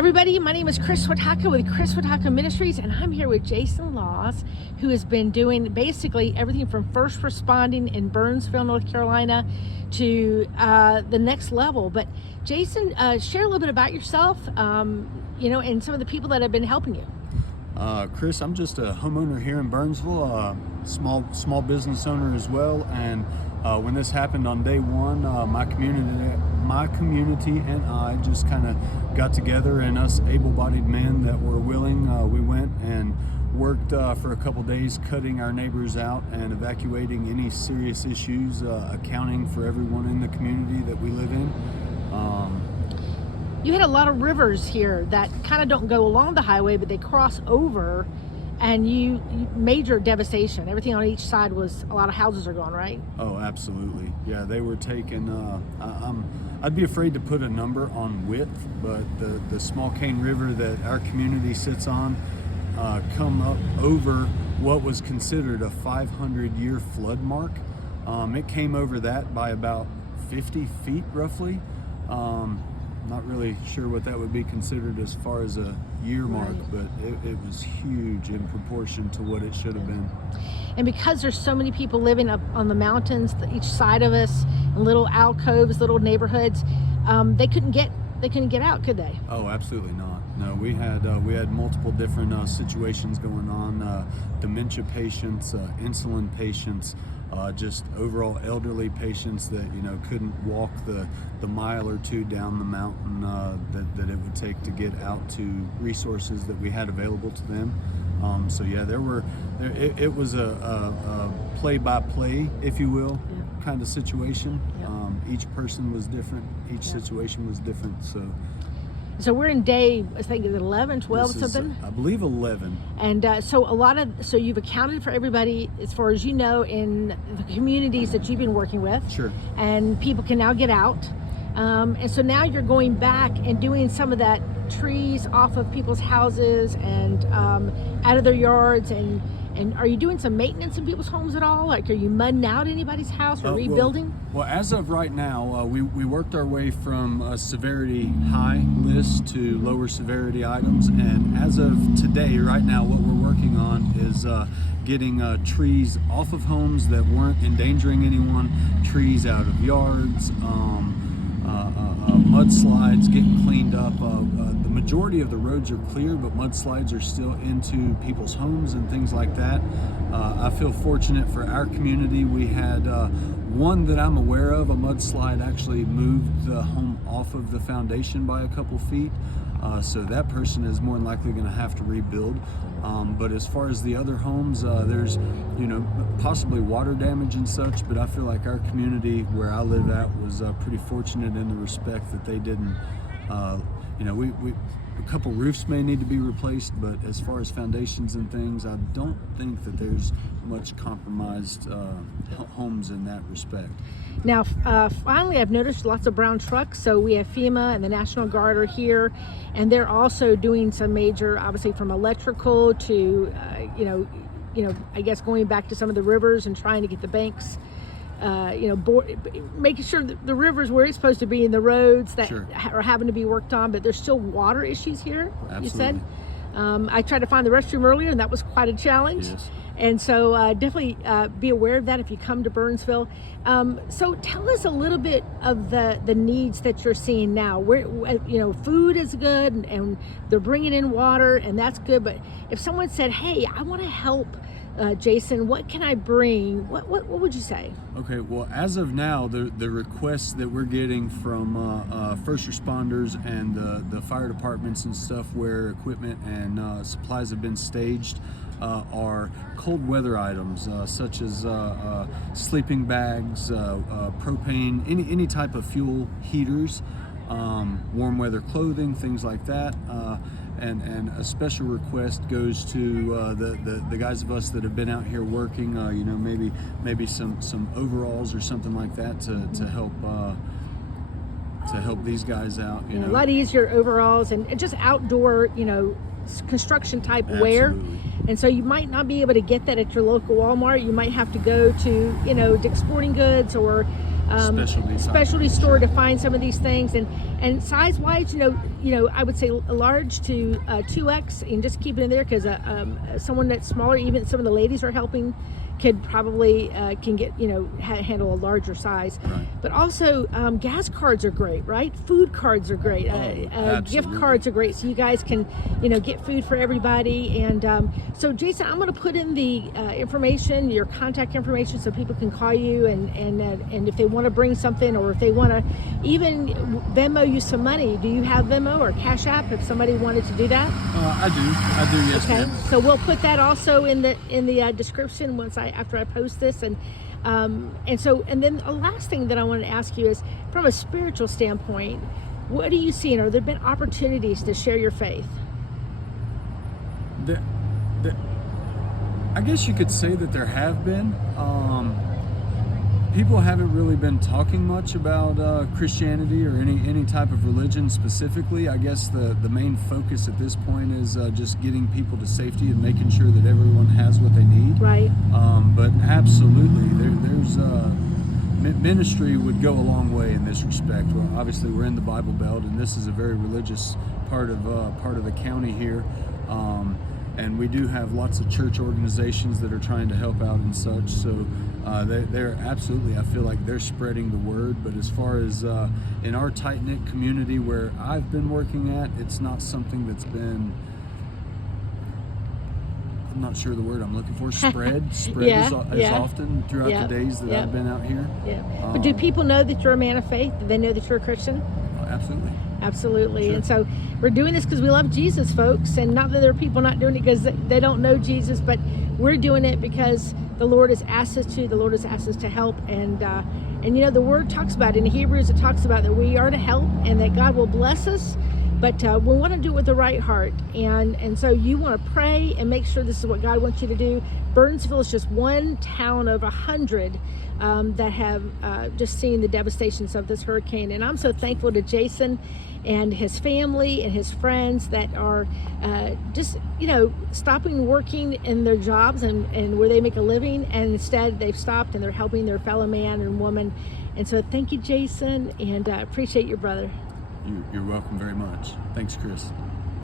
Everybody, my name is Chris Wataka with Chris Wataka Ministries, and I'm here with Jason Laws, who has been doing basically everything from first responding in Burnsville, North Carolina, to the next level. But Jason, share a little bit about yourself, and some of the people that have been helping you. Chris, I'm just a homeowner here in Burnsville, small business owner as well. And when this happened on day one, my community and I just kind of got together, and us able-bodied men that were willing, we went and worked for a couple days cutting our neighbors out and evacuating any serious issues, accounting for everyone in the community that we live in. You had a lot of rivers here that kind of don't go along the highway, but they cross over, and you major devastation. Everything on each side was, a lot of houses are gone, right? Oh, absolutely. Yeah, they were taken. I'd be afraid to put a number on width, but the Small Cane River that our community sits on come up over what was considered a 500-year flood mark. It came over that by about 50 feet roughly. Not really sure what that would be considered as far as a year mark, but it was huge in proportion to what it should have been. And because there's so many people living up on the mountains, each side of us, in little alcoves, little neighborhoods, they couldn't get out, could they? Oh, absolutely not. No, we had multiple different situations going on, dementia patients, insulin patients, just overall elderly patients that couldn't walk the mile or two down the mountain that it would take to get out to resources that we had available to them. So yeah, it was a play-by-play, if you will, kind of situation. Each person was different. Each situation was different. So we're in day, I think, 11, 12, something? I believe 11. And so you've accounted for everybody, as far as you know, in the communities that you've been working with. Sure. And people can now get out. And so now you're going back and doing some of that trees off of people's houses and out of their yards. And are you doing some maintenance in people's homes at all? Like, are you mudding out anybody's house or rebuilding? Well, as of right now, we worked our way from a severity high list to lower severity items. And as of today, right now, what we're working on is getting trees off of homes that weren't endangering anyone, trees out of yards, mudslides getting cleaned up. The majority of the roads are clear, but mudslides are still into people's homes and things like that. I feel fortunate for our community. We had one that I'm aware of, a mudslide actually moved the home off of the foundation by a couple feet. So that person is more than likely going to have to rebuild. But as far as the other homes, there's possibly water damage and such, but I feel like our community where I live at was pretty fortunate in the respect that they didn't, a couple roofs may need to be replaced, but as far as foundations and things, I don't think that there's much compromised homes in that respect. Now, finally, I've noticed lots of brown trucks. So we have FEMA and the National Guard are here, and they're also doing some major, obviously, from electrical to, I guess going back to some of the rivers and trying to get the banks, making sure that the river's where it's supposed to be, and the roads that are having to be worked on, but there's still water issues here. Absolutely. You said. I tried to find the restroom earlier, and that was quite a challenge. Yes. And so definitely be aware of that if you come to Burnsville. So tell us a little bit of the needs that you're seeing now. Where food is good, and they're bringing in water, and that's good. But if someone said, "Hey, I want to help," Jason, what can I bring? What would you say? Okay, well, as of now, the requests that we're getting from first responders and the fire departments and stuff where equipment and supplies have been staged are cold weather items such as sleeping bags, propane, any type of fuel heaters, warm weather clothing, things like that. And a special request goes to the guys of us that have been out here working, maybe some overalls or something like that to help these guys out. A lot easier overalls and just outdoor, construction type wear. And so you might not be able to get that at your local Walmart. You might have to go to, Dick's Sporting Goods or Specialty store to find some of these things. And size wise, I would say a large to 2X, and just keep it in there, because someone that's smaller, even some of the ladies are helping, could probably can get handle a larger size. Right. But also gas cards are great, right? Food cards are great. Gift cards are great, so you guys can get food for everybody. And so Jason, I'm going to put in the information, your contact information, so people can call you, and if they want to bring something, or if they want to even Venmo you some money. Do you have Venmo or Cash App if somebody wanted to do that? I do, yes, okay, ma'am. So we'll put that also in the description after I post this. And then the last thing that I want to ask you is, from a spiritual standpoint, what are you seeing? Are there been opportunities to share your faith? I guess you could say that there have been. People haven't really been talking much about Christianity or any type of religion specifically. I guess the main focus at this point is just getting people to safety and making sure that everyone has what they need. Right. But absolutely, there's ministry would go a long way in this respect. Well, obviously, we're in the Bible Belt, and this is a very religious part of the county here. And we do have lots of church organizations that are trying to help out and such. So they're absolutely, I feel like they're spreading the word. But as far as in our tight-knit community where I've been working at, it's not something that's been, I'm not sure the word I'm looking for, spread as often throughout the days that I've been out here. Yeah. But do people know that you're a man of faith? Do they know that you're a Christian? Absolutely. Absolutely. Sure. And so we're doing this because we love Jesus, folks, and not that there are people not doing it because they don't know Jesus, but we're doing it because the Lord has asked us to. The Lord has asked us to help, and the Word talks about it. In Hebrews, it talks about that we are to help and that God will bless us, but we want to do it with the right heart. And so you want to pray and make sure this is what God wants you to do. Burnsville is just one town of 100 that have just seen the devastations of this hurricane. And I'm so thankful to Jason and his family and his friends that are just stopping working in their jobs and where they make a living, and instead they've stopped and they're helping their fellow man and woman. And so thank you, Jason, and appreciate your brother. You're welcome very much. Thanks, Chris.